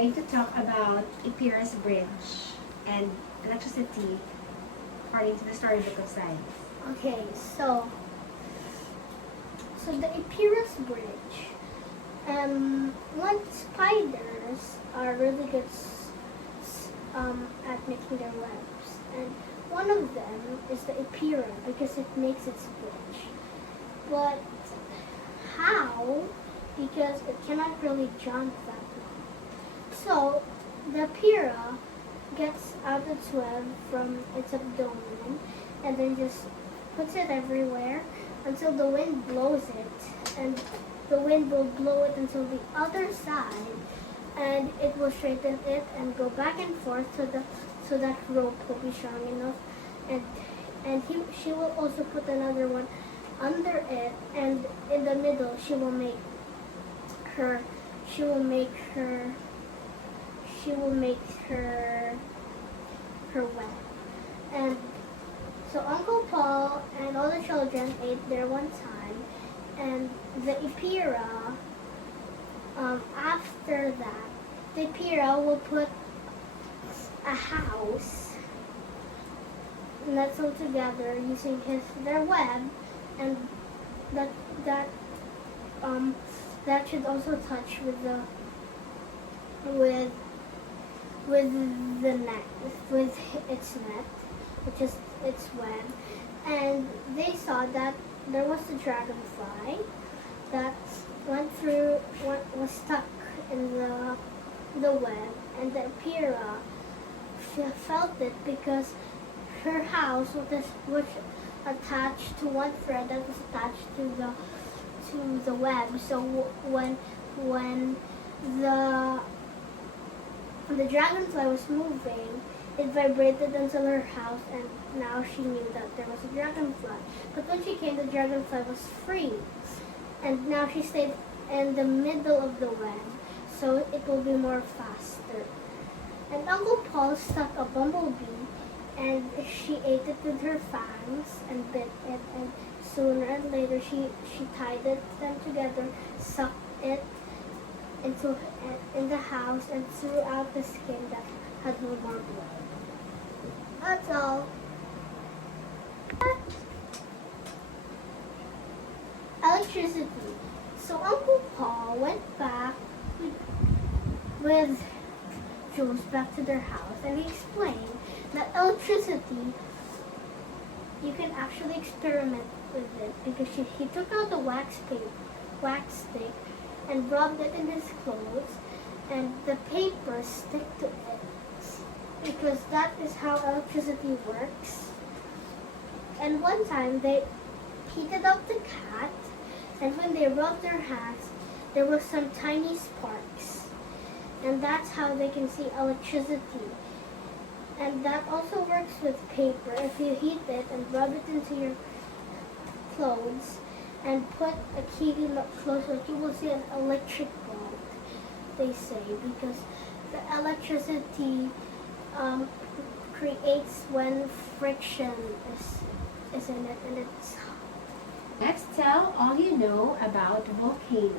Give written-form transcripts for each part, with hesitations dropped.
going to talk about Epirus Bridge and electricity according to the storybook of science. Okay, so the Epirus Bridge. Like spiders are really good at making their webs, and one of them is the Epira because it makes its bridge. But how? Because it cannot really jump that long. So the Epira gets out its web from its abdomen and then just puts it everywhere until the wind blows it, and the wind will blow it until the other side, and it will straighten it and go back and forth so that rope will be strong enough, and she will also put another one under it, and in the middle she will make her web. And so Uncle Paul and all the children ate there one time, and the Epira, after that, the Epira will put a house nestled together using their web, and that should also touch with the net, with its net, which is its web. And they saw that there was a dragonfly that was stuck in the web, and the Epira felt it because her house was attached to one thread that was attached to the web. So when the dragonfly was moving, it vibrated until her house, and now she knew that there was a dragonfly. But when she came, the dragonfly was free, and now she stayed in the middle of the web, so it will be more faster. And Uncle Paul stuck a bumblebee, and she ate it with her fangs and bit it, and sooner or later she tied them together, sucked it in the house, and threw out the skin that had no more blood. That's all. Electricity. So Uncle Paul went back with Jules back to their house, and he explained that electricity, you can actually experiment with it, because he took out the wax stick and rubbed it in his clothes, and the paper stick to it, because that is how electricity works. And one time they heated up the cat, and when they rubbed their hands, there were some tiny sparks, and that's how they can see electricity. And that also works with paper. If you heat it and rub it into your clothes and put a key closer, you will see an electric bulb, they say, because the electricity creates when friction is in it, and it's... Let's tell all you know about volcanoes.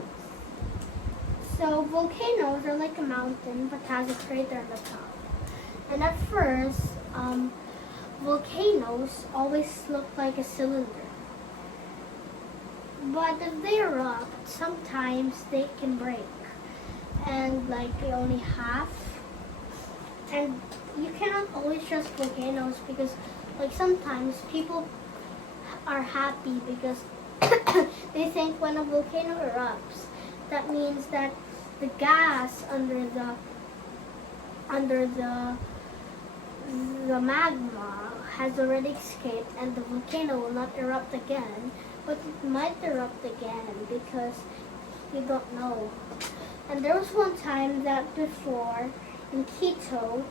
So volcanoes are like a mountain but has a crater on the top. And at first, volcanoes always look like a cylinder. But if they erupt, sometimes they can break. And like they only half. And you cannot always trust volcanoes, because like sometimes people are happy because they think when a volcano erupts, that means that the gas under the magma has already escaped, and the volcano will not erupt again, but it might erupt again because you don't know. And there was one time that before in Quito,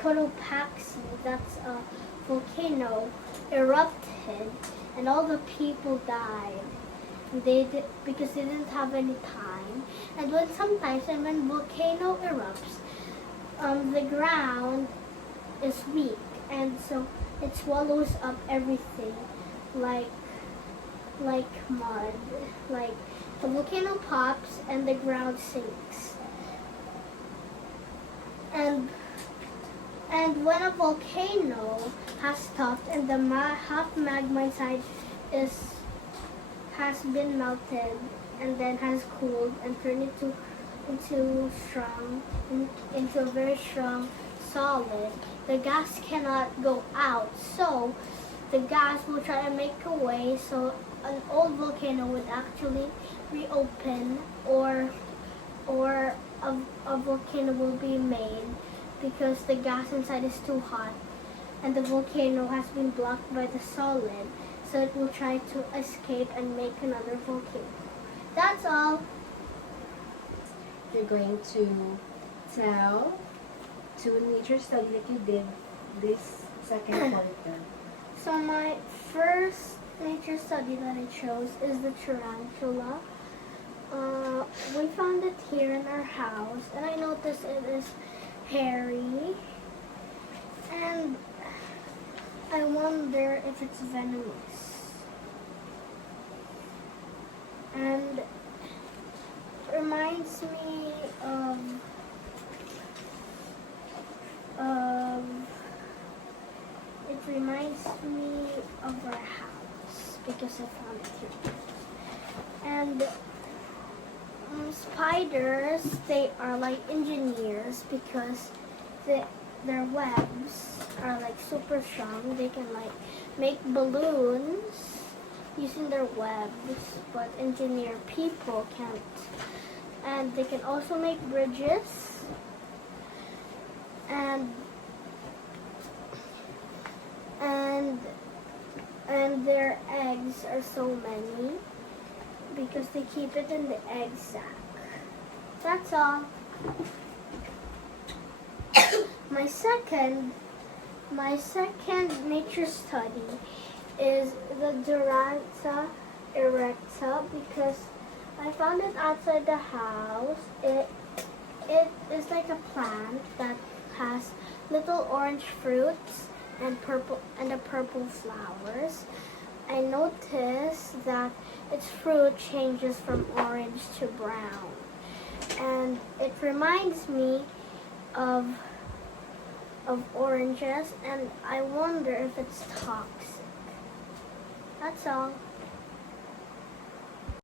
Cotopaxi, that's a volcano, erupted, and all the people died. Because they didn't have any time. And when volcano erupts, the ground is weak, and so it swallows up everything like mud. Like the volcano pops and the ground sinks. And when a volcano has stopped and the half magma inside has been melted and then has cooled and turned into a very strong solid, the gas cannot go out. So the gas will try to make a way so an old volcano would actually reopen, or a volcano will be made because the gas inside is too hot and the volcano has been blocked by the solid, so it will try to escape and make another volcano. That's all. You're going to tell to nature study that you did this second quarter. So my first nature study that I chose is the tarantula. We found it here in our house, and I noticed it is hairy, and I wonder if it's venomous. And it reminds me of our house because I found it here. And spiders, they are like engineers because their webs are like super strong. They can like make balloons using their webs, but engineer people can't. And they can also make bridges, and their eggs are so many because they keep it in the egg sac. That's all. My second nature study is the Duranta erecta because I found it outside the house. It is like a plant that has little orange fruits and purple flowers. I noticed that its fruit changes from orange to brown, and it reminds me of oranges, and I wonder if it's toxic. That's all.